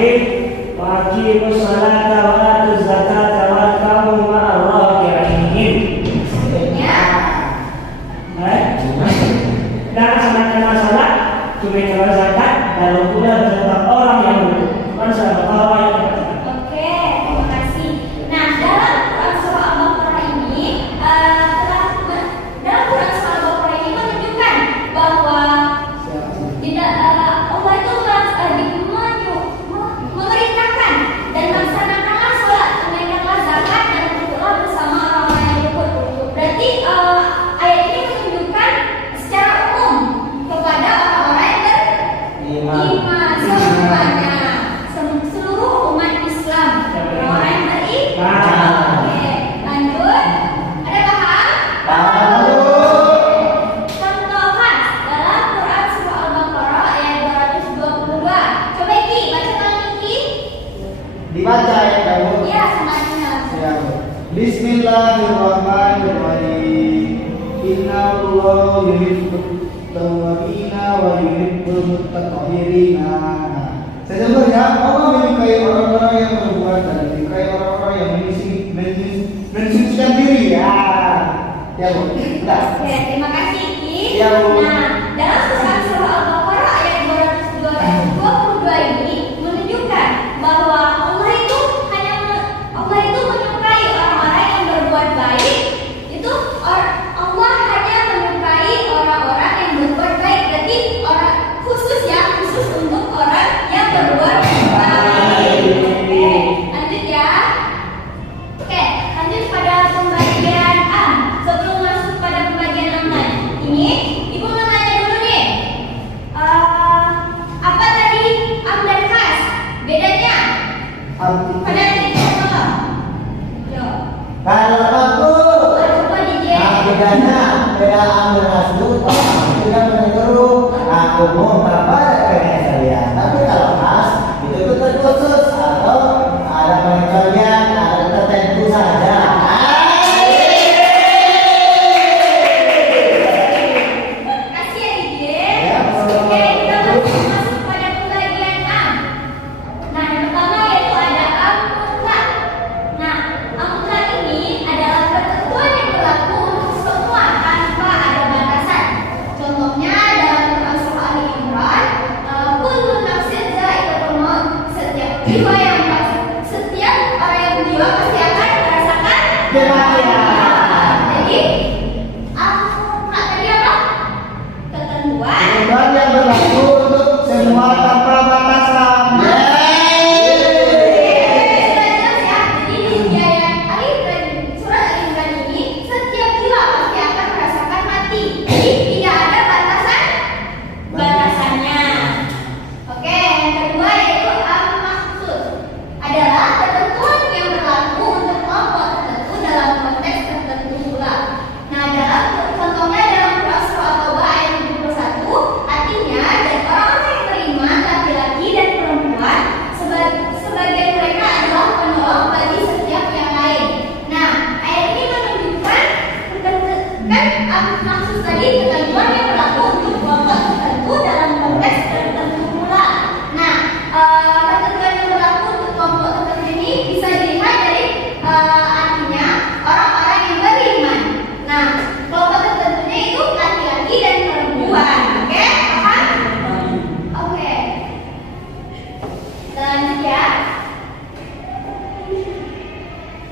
sholihim wa aqimus salata wa atuz zakata warka'u ma'ar raki'in. Dan laksanakan masalah cuma kalau zakat lalu pula tentang orang yang butuh. Masalah orang yang butuh. Oke, terima kasih. Nah, dalam Quran surah Al-Baqarah ini dalam Quran surah Al-Baqarah ini menunjukkan bahwa tidak Allah itu memerintahkan dan laksanakanlah sholat, tunaikanlah zakat dan berkumpullah bersama orang-orang yang berkumpul. Berarti ayat ini menunjukkan secara umum kepada orang-orang yang beriman semuanya, seluruh umat Islam, orang-orang yang beriman. Oke, lanjut. Ada paham? Contoh khas dalam Quran surah Al-Baqarah ayat 222. Coba Iki, bacakan Iki. Dibaca ya kamu. Ya, semuanya. Ya. Bismillahirrahmanirrahim. Innallaha yuhibbut tawwabina wa yuhibbul mutatahhirina. Sesungguhnya Allah menyukai orang-orang yang berbuat dan menyukai orang-orang yang mensucikan diri. Ya, Bu. Nah. Oke, terima kasih Iki. Ya, Bu. Nah, dalam Quran surah Al-Baqarah ayat 222 ini menunjukkan bahwa Allah itu menyukai orang-orang yang berbuat baik. Allah hanya menyukai orang-orang yang berbuat baik. Berarti orang khusus untuk orang yang berbuat baik. Oke, lanjut ya. Oke, lanjut pada pembagian A. Sebelum masuk pada pembagian A ini, Ibu mau nanya dulu nih. Apa tadi am dan khas? Bedanya? Pada titik apa? Yo. Kalau aku Coba dijawab. bedanya beda ambil aslu, tidak menyeluruh. Aku mau apa kayaknya saya. Tapi kalau khas itu khusus atau ada pengecualian, ada tertentu saja. Kasih ya Ije. Ya, Oke, kita masuk pada pembagian A. Nah, yang pertama yaitu ada am mutlak. Nah, am mutlak ini adalah ketentuan yang berlaku untuk semua tanpa ada batasan. Contohnya dalam Quran surah Ali Imran, kullu nafsin dha'iqatul maut. Setiap jiwa yang setiap orang yang berjiwa pasti akan merasakan kematian. Jadi, am mutlak tadi apa? Ketentuan Ketentuan yang berlaku untuk semua tanpa batasan. Contohnya dalam Quran surah At-Taubah ayat 71, artinya dan orang-orang yang beriman laki-laki dan perempuan sebagian mereka adalah penolong bagi setiap yang lain. Nah, ayat ini menunjukkan kan maksud tadi ketentuan yang berlaku untuk kelompok tertentu dalam konteks tertentu pula. Nah, ketentuan yang berlaku untuk kelompok tertentu ini bisa dilihat dari artinya orang-orang yang beriman. Nah, kelompok tertentunya itu laki-laki dan perempuan. Oke, paham? Oke. Lanjut ya.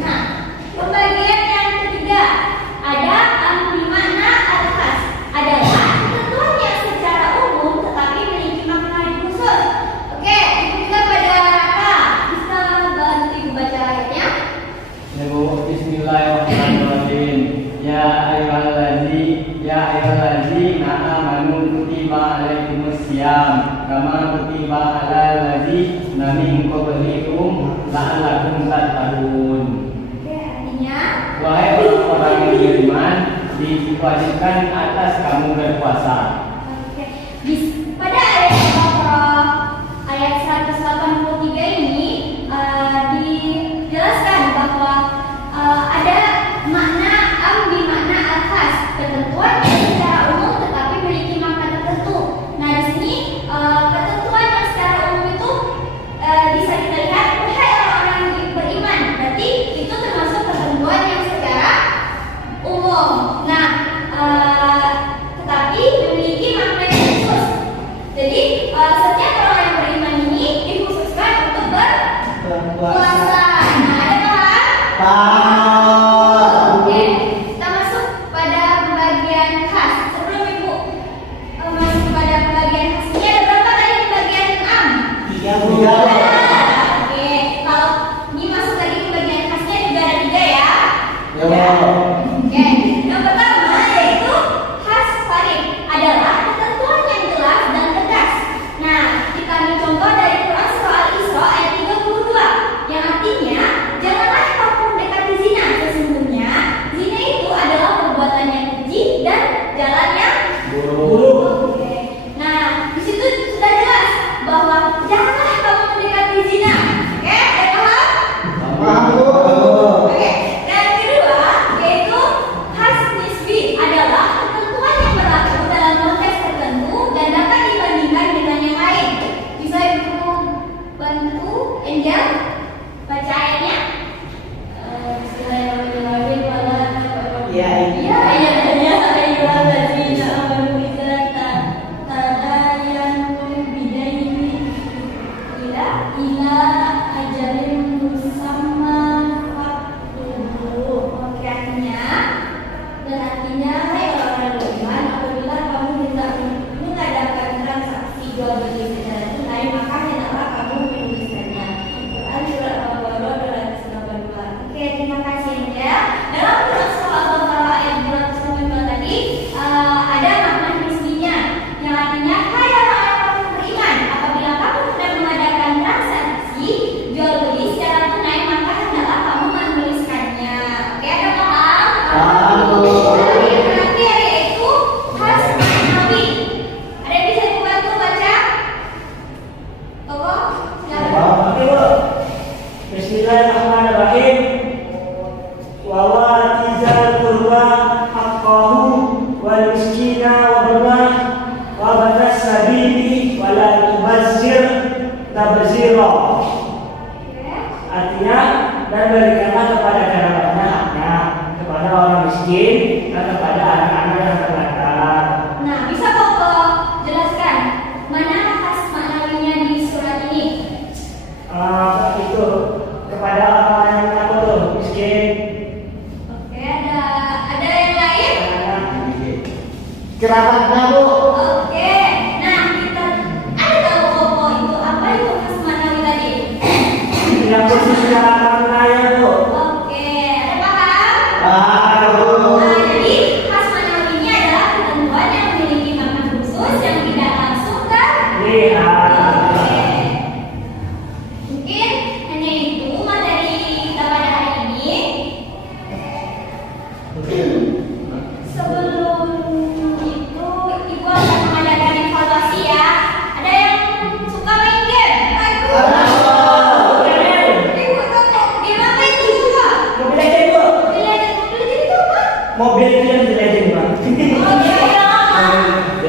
Nah, pembagian yang ketiga ada amri makna al-khas, adalah ketentuan yang secara umum tetapi memiliki makna yang khusus. Oke, itu juga pada Raka. Bisa bantu Ibu baca ayatnya? Bismillahirrahmanirrahim. Ya ayyuhallazina amanu kutiba alaikumusiyam kama kutiba alal ladzina min qablikum la'allakum tattaqun. Oke, artinya Wahai orang-orang yang beriman, diwajibkan atas kamu berpuasa. oke. Pada ayat Al-Baqarah ayat 183 ini dijelaskan bahwa ada makna am bi makna al-khas, ketentuan yang secara umum tetapi memiliki makna tertentu. Nah, di sini ketentuan yang secara umum itu Kerabatnya Bu. Oke. Nah, kita ada tahu Koko itu apa itu khas Manawi tadi? Yang khusus karapan raya Bu. Oke, ada paham? Bu. Nah, jadi khas Manawi ini adalah ketentuan yang memiliki makna khusus yang tidak langsung Lihat. Oke. Mungkin hanya itu materi kita pada hari ini. Sebelum itu, Ibu akan mengadakan evaluasi ya. Ada yang suka main game? Aku. Ibu tahu game apa itu suka? Mobil aja Bu. Mobil itu apa? Mobil itu yang jelajah Pak. Oh, game yang lama.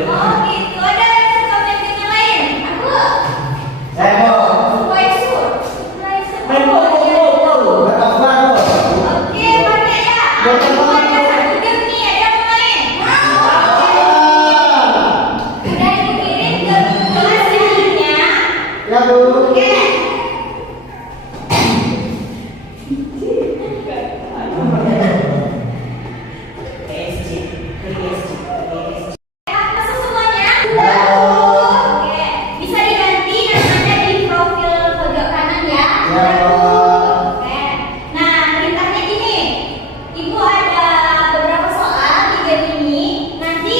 Oh, gitu. Ada yang suka main game yang lain? Aku. Saya Bu. Waisu. Main Bu. Berapa Bu? Oke, banyak ya. Aku ada satu game nih, ada yang main. Udah Ibu kirim ke kelas selanjutnya. Ya Bu. Oke. Masuk semuanya? Oke. Bisa diganti namanya di profil pojok kanan ya. Ya. Oke. Nah, perintahnya gini. Ibu ada beberapa soal di game ini. Nanti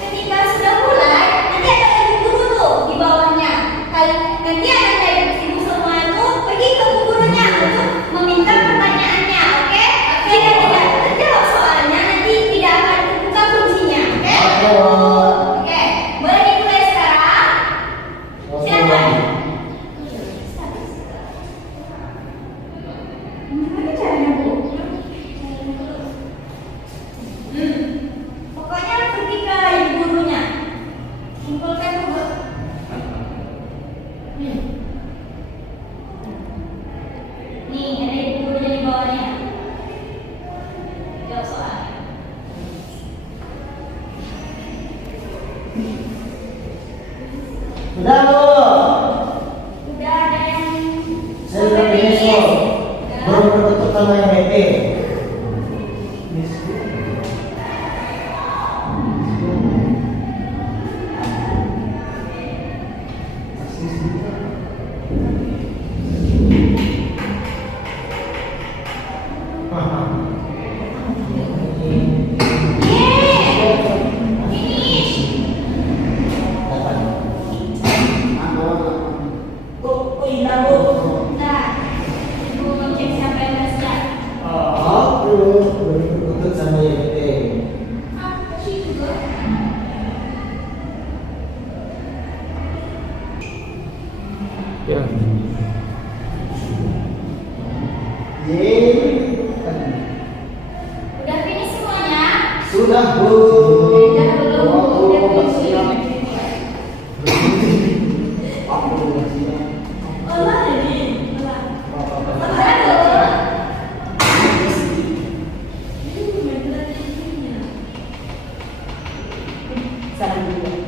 ketika sudah mulai, nanti ada ibu guru tuh di bawahnya. Nanti ada ibu semua tuh pergi ke bu gurunya untuk meminta pertanyaannya, oke? Jika tidak terjawab soalnya, nanti tidak akan terbuka kuncinya, oke? Oke, boleh dimulai sekarang? Silakan. Gimana caranya, Bu? Pokoknya pergi ke ibu gurunya. Kumpulkan dulu. Nih, ada ibu gurunya di bawahnya. Jawab soal. Sudah Bu. Udah ada yang Saya sudah finish Bu. Belum terbentuk nama yang BP. Bu, hilang Bu. Bentar. Ibu mau cek siapa yang udah siap. Oh. Belum terbentuk sama yang BP. Sih juga. Ya. Udah finish semuanya? Sudah Bu. Udah belum? Udah finish. Olah jadi. Olah dulu. Salah juga.